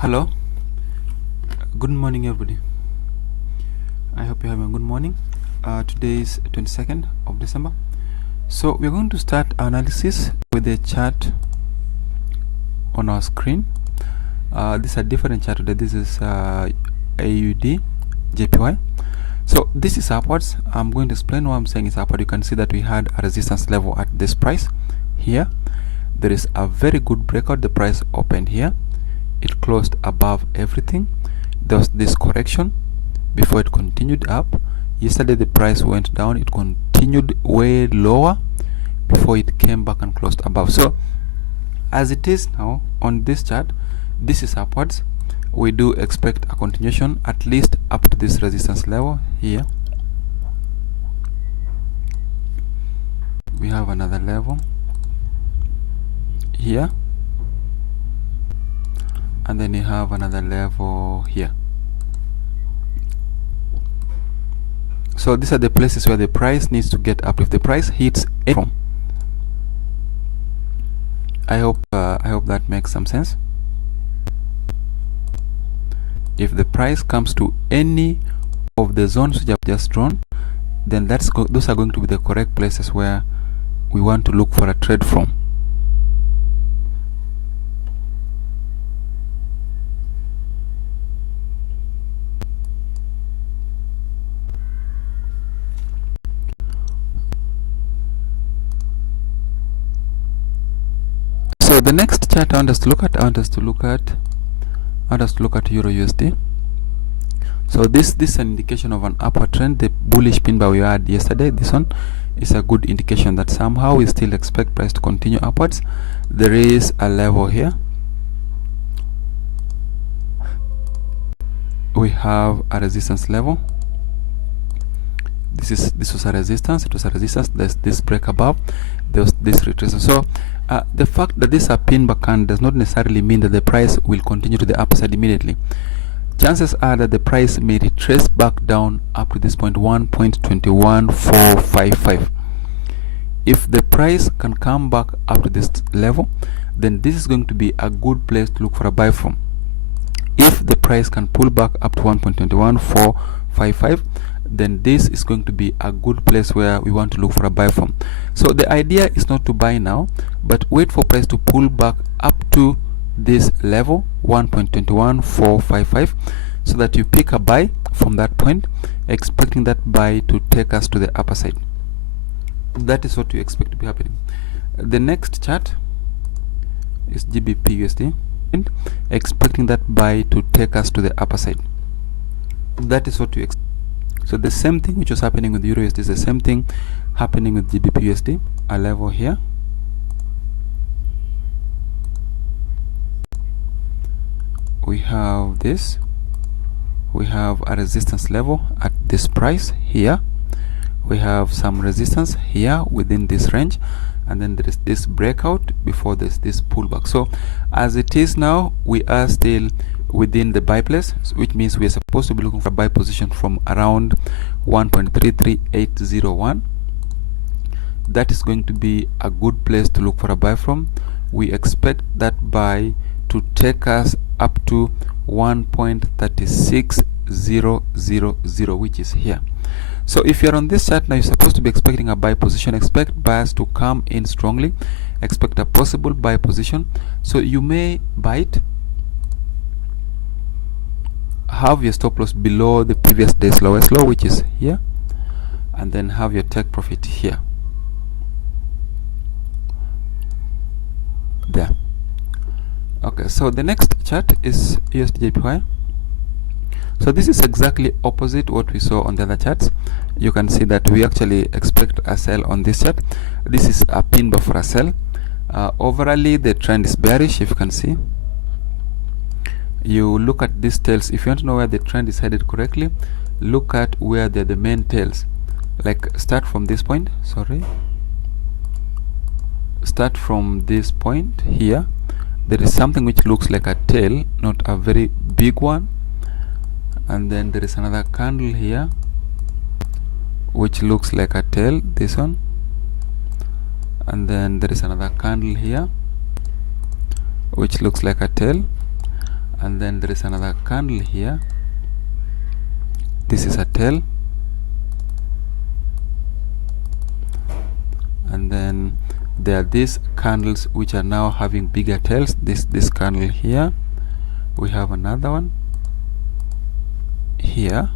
Hello, good morning everybody. I hope you're having a good morning. Today is 22nd of December. So we're going to start our analysis with a chart on our screen. This is a different chart today. This is AUD JPY. So this is upwards. I'm going to explain why I'm saying it's upward. You can see that we had a resistance level at this price here. There is a very good breakout. The price opened here. It closed above everything. There was this correction before it continued up. Yesterday the price went down. It continued way lower before it came back and closed above. So as it is now on this chart, this is upwards. We do expect a continuation at least up to this resistance level here. We have another level here, and then you have another level here. So these are the places where the price needs to get up. If the price hits from, I hope that makes some sense. If the price comes to any of the zones which I've just drawn, then those are going to be the correct places where we want to look for a trade from. So the next chart I want us to look at, Euro USD. So this is an indication of an upward trend. The bullish pin bar we had yesterday, this one is a good indication that somehow we still expect price to continue upwards. There is a level here. We have a resistance level. This was a resistance. It was a resistance. There's this break above. There's this retracement. So the fact that this is a pin bar candle does not necessarily mean that the price will continue to the upside immediately. Chances are that the price may retrace back down up to this point, 1.21455. If the price can come back up to this level, then this is going to be a good place to look for a buy from. If the price can pull back up to 1.21455, then this is going to be a good place where we want to look for a buy from. So the idea is not to buy now, but wait for price to pull back up to this level, 1.21455, so that you pick a buy from that point, expecting that buy to take us to the upper side. That is what you expect to be happening. The next chart is GBP USD, and expecting that buy to take us to the upper side. That is what you expect. So the same thing which was happening with Euro USD is the same thing happening with GBP USD. A level here. We have this. We have a resistance level at this price here. We have some resistance here within this range, and then there is this breakout before there's this pullback. So as it is now, we are still within the buy place, which means we are supposed to be looking for a buy position from around 1.33801. That is going to be a good place to look for a buy from. We expect that buy to take us up to 1.36000, which is here. So if you're on this chart now, you're supposed to be expecting a buy position. Expect buyers to come in strongly. Expect a possible buy position. So you may buy it. Have your stop loss below the previous day's lowest low, which is here, and then have your take profit here. There. Okay, so the next chart is USD JPY. So this is exactly opposite what we saw on the other charts. You can see that we actually expect a sell on this chart. This is a pin bar for a sell. Overall, the trend is bearish. If you can see, you look at these tails. If you want to know where the trend is headed correctly, look at where they're the main tails. Like start from this point. Start from this point here. There is something which looks like a tail, not a very big one, and then there is another candle here which looks like a tail, this one, and then there is another candle here which looks like a tail, and then there is another candle here. This is a tail, and then there are these candles which are now having bigger tails. This candle here, we have another one here,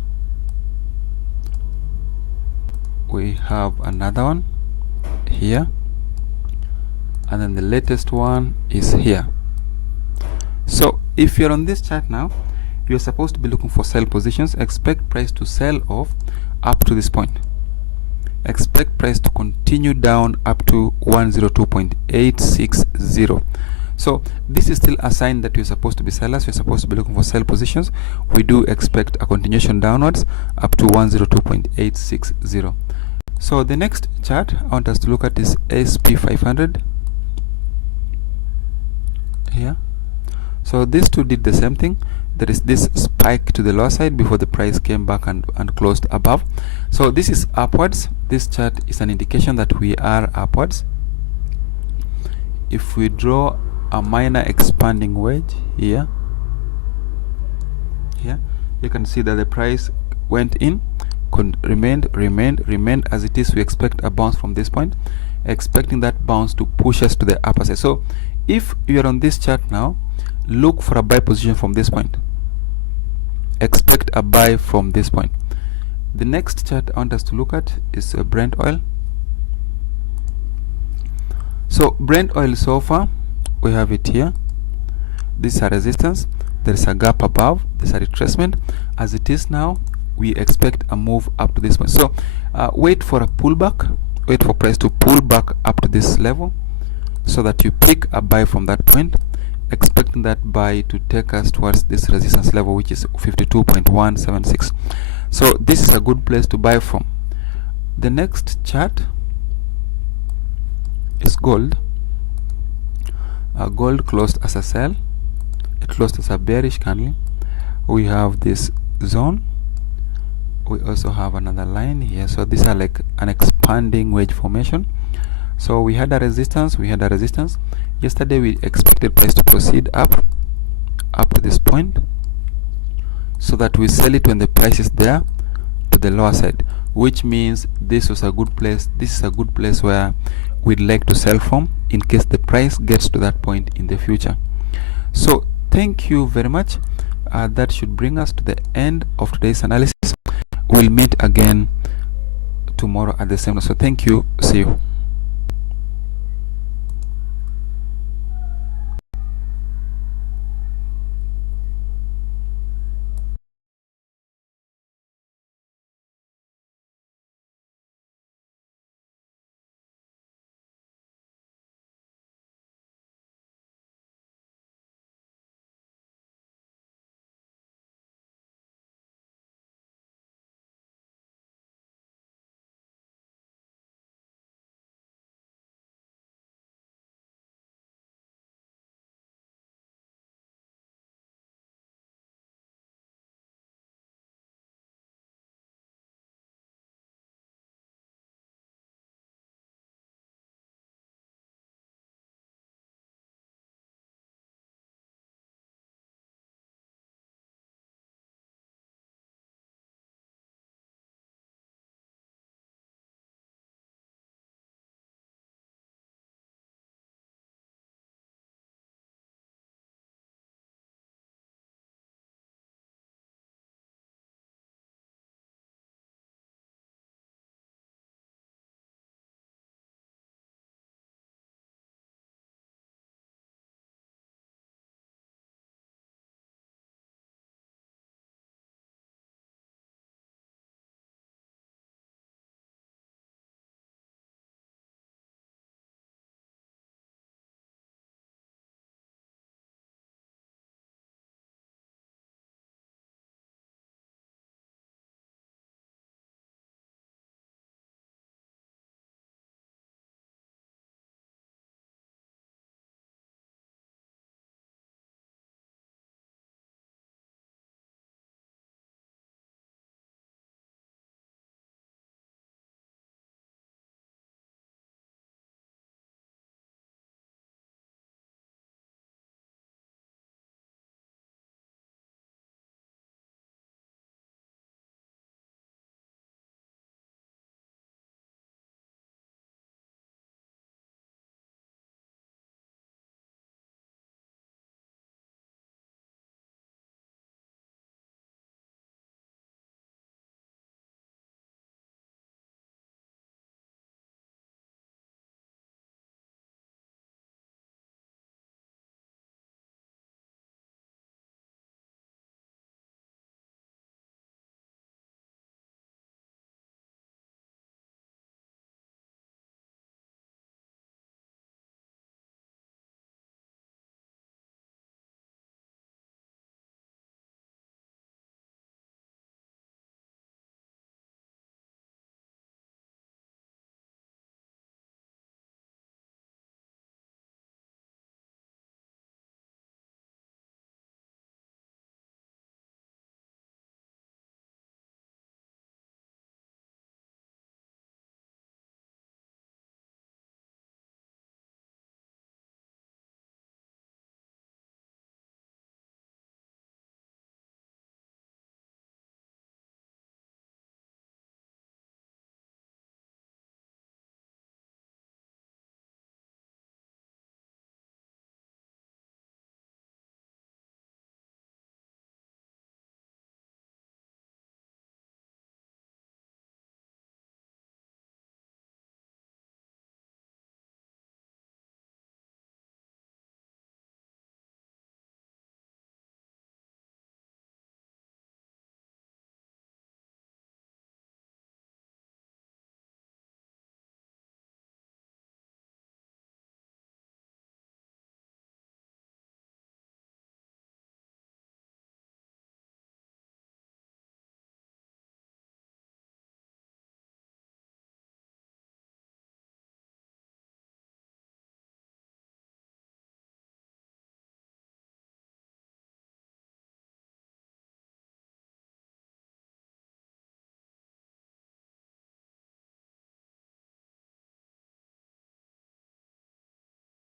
we have another one here, and then the latest one is here. So if you're on this chart now, you're supposed to be looking for sell positions. Expect price to sell off up to this point. Expect price to continue down up to 102.860. So this is still a sign that you're supposed to be sellers. You're supposed to be looking for sell positions. We do expect a continuation downwards up to 102.860. So the next chart I want us to look at is SP500 here. So these two did the same thing. There is this spike to the lower side before the price came back and closed above. So this is upwards. This chart is an indication that we are upwards. If we draw a minor expanding wedge here, you can see that the price went in, remained as it is. We expect a bounce from this point, expecting that bounce to push us to the upper side. So if you're on this chart now, look for a buy position from this point. Expect a buy from this point. The next chart I want us to look at is Brent oil. So Brent oil, so far we have it here. This is a resistance, there is a gap above, there's a retracement. As it is now, we expect a move up to this point. So wait for a pullback, wait for price to pull back up to this level so that you pick a buy from that point, expecting that buy to take us towards this resistance level, which is 52.176. So this is a good place to buy from. The next chart is gold. Gold closed as a sell, it closed as a bearish candle. We have this zone, we also have another line here. So these are like an expanding wedge formation. So we had a resistance, yesterday we expected price to proceed up to this point so that we sell it when the price is there to the lower side, which means this was a good place. This is a good place where we'd like to sell from in case the price gets to that point in the future. So thank you very much. That should bring us to the end of today's analysis. We'll meet again tomorrow at the same time. So thank you, see you.